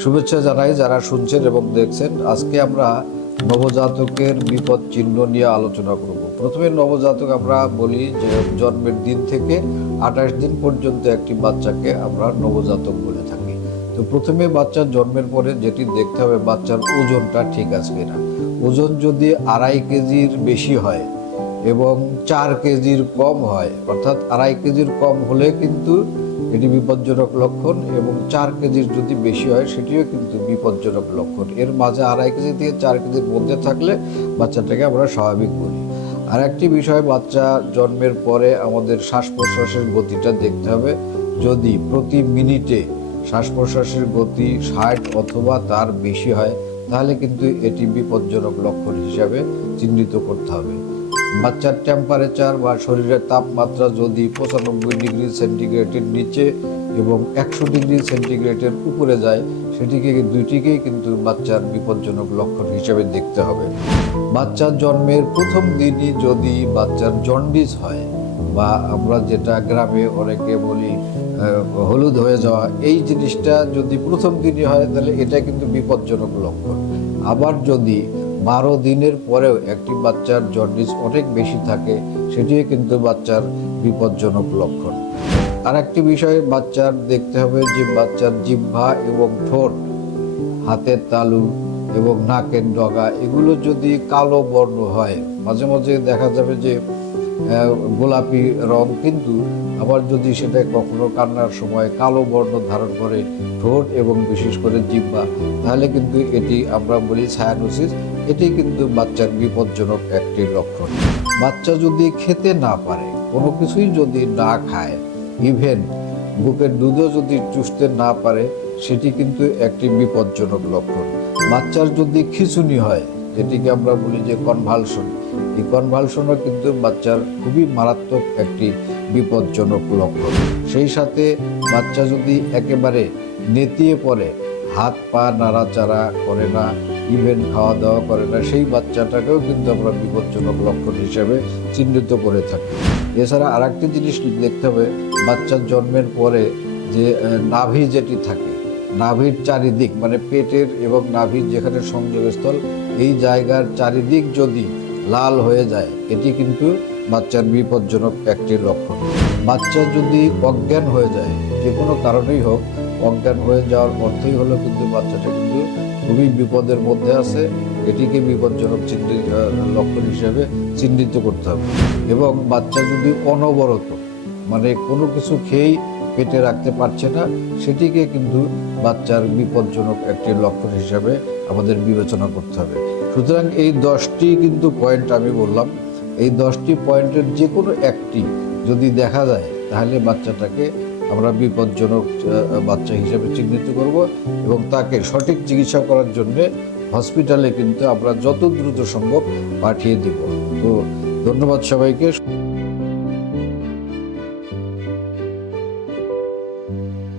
শুভেচ্ছা জানাই যারা শুনছেন এবং দেখছেন। আজকে আমরা নবজাতকের বিপদ চিহ্ন নিয়ে আলোচনা করব। প্রথমে নবজাতক আমরা বলি যে জন্মের দিন থেকে আঠাশ দিন পর্যন্ত একটি বাচ্চাকে আমরা নবজাতক বলে থাকি। তো প্রথমে বাচ্চার জন্মের পরে যেটি দেখতে হবে, বাচ্চার ওজনটা ঠিক আছে কিনা। ওজন যদি আড়াই কেজির বেশি হয় এবং চার কেজির কম হয়, অর্থাৎ আড়াই কেজির কম হলে কিন্তু এটি বিপজ্জনক লক্ষণ এবং চার কেজির যদি বেশি হয়, সেটিও কিন্তু বিপজ্জনক লক্ষণ। এর মাঝে আড়াই কেজি থেকে চার কেজির মধ্যে থাকলে বাচ্চাটাকে আমরা স্বাভাবিক বলি। আর একটি বিষয়, বাচ্চা জন্মের পরে আমাদের শ্বাস প্রশ্বাসের গতিটা দেখতে হবে। যদি প্রতি মিনিটে শ্বাস প্রশ্বাসের গতি ষাট অথবা তার বেশি হয়, তাহলে কিন্তু এটি বিপজ্জনক লক্ষণ হিসাবে চিহ্নিত করতে হবে। বাচ্চার টেম্পারেচার বা শরীরের তাপমাত্রা যদি পঁচানব্বই ডিগ্রি সেন্টিগ্রেডের নিচে এবং একশো ডিগ্রি সেন্টিগ্রেডের উপরে যায়, সেটিকে দুইটিকেই কিন্তু বাচ্চার বিপজ্জনক লক্ষণ হিসেবে দেখতে হবে। বাচ্চার জন্মের প্রথম দিনই যদি বাচ্চার জন্ডিস হয় বা আমরা যেটা গ্রামে অনেকে বলি হলুদ হয়ে যাওয়া, এই জিনিসটা যদি প্রথম দিনই হয়, তাহলে এটা কিন্তু বিপজ্জনক লক্ষণ। আবার যদি বারো দিনের পরেও একটি বাচ্চার জন্ডিস অনেক বেশি থাকে, সেটিও কিন্তু বাচ্চার বিপজ্জনক লক্ষণ। আর একটি বিষয়ে বাচ্চার দেখতে হবে যে বাচ্চার জিহ্বা এবং ঠোঁট হাতের তালু এবং নাকের ডগা, এগুলো যদি কালো বর্ণ হয়, মাঝে মাঝে দেখা যাবে যে গোলাপি রং, কিন্তু আবার যদি সেটা কখনো কান্নার সময় কালো বর্ণ ধারণ করে ঠোঁট এবং বিশেষ করে জিহ্বা, তাহলে কিন্তু এটি আমরা বলি ছায়ানোসিস। এটি কিন্তু বাচ্চার বিপজ্জনক একটি লক্ষণ। বাচ্চা যদি খেতে না পারে, কোনো কিছুই যদি না খায় ইভেন বুকের দুধও যদি চুষতে না পারে, সেটি কিন্তু একটি বিপজ্জনক লক্ষণ। বাচ্চার যদি খিঁচুনি হয় যেটিকে আমরা বলি যে কনভালশন এই কনভালশনও কিন্তু বাচ্চার খুবই মারাত্মক একটি বিপজ্জনক লক্ষণ। সেই সাথে বাচ্চা যদি একেবারে নেতিয়ে পড়ে, হাত পা নাড়াচাড়া করে না ইভেন খাওয়া দাওয়া করে না, সেই বাচ্চাটাকেও কিন্তু আমরা বিপজ্জনক লক্ষণ হিসেবে চিহ্নিত করে থাকি। এছাড়া আর একটি জিনিস দেখতে হবে, বাচ্চার জন্মের পরে যে নাভি যেটি থাকে, নাভির চারিদিক মানে পেটের এবং নাভির যেখানে সংযোগস্থল এই জায়গার চারিদিক যদি লাল হয়ে যায়, এটি কিন্তু বাচ্চার বিপজ্জনক একটি লক্ষণ। বাচ্চা যদি অজ্ঞান হয়ে যায়, যে কোনো কারণেই হোক, অজ্ঞান হয়ে যাওয়ার অর্থই হলো কিন্তু বাচ্চাটা কিন্তু খুবই বিপদের মধ্যে আছে। এটিকে বিপজ্জনক চিহ্নিত লক্ষণ হিসেবে চিহ্নিত করতে হবে। এবং বাচ্চা যদি অনবরত মানে কোনো কিছু খেয়েই পেটে রাখতে পারছে না, সেটিকে কিন্তু বাচ্চার বিপজ্জনক একটি লক্ষণ হিসাবে আমাদের বিবেচনা করতে হবে। সুতরাং এই দশটি কিন্তু পয়েন্ট আমি বললাম, এই দশটি পয়েন্টের যে কোনো একটি যদি দেখা যায়, তাহলে বাচ্চাটাকে আমরা বিপজ্জনক বাচ্চা হিসেবে চিহ্নিত করব এবং তাকে সঠিক চিকিৎসা করার জন্য হসপিটালে কিন্তু আমরা যত দ্রুত সম্ভব পাঠিয়ে দিব। তো ধন্যবাদ সবাইকে।